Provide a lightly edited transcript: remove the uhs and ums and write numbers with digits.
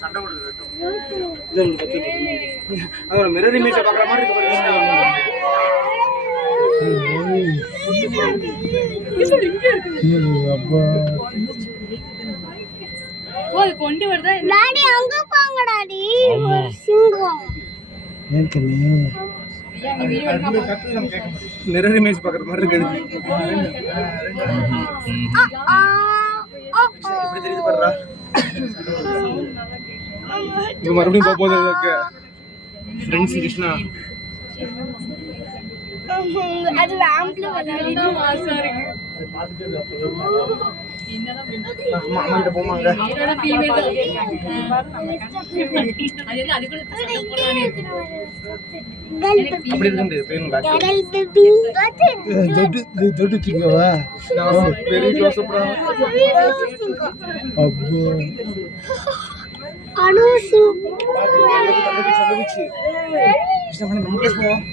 சண்டை அதோட mirror image பார்க்குற மாதிரி கொண்டு வருதா டாடி அங்க போங்க டாடி சிங்கம் ஏற்கனவே மிரர் இமேஜ் பார்க்குற மாதிரி இருக்குது. எப்படி தெரியுது பாருடா. இது மறுபடியும் போகுது ஃப்ரெண்ட்ஸ் கிருஷ்ணா. அது லாம்ப்ல விளையாடிட்டு மாசா இருக்கு. அம்மாட்ட போமாங்க. அப்படி இருக்கு பேன் பேக். தொட்டு சிங்கவா வெரி க்ளோஸ் அப்ரா. அப்போ அனுசு சொல்லுச்சு. நம்ம நம்ம கேஸ் போவோம்.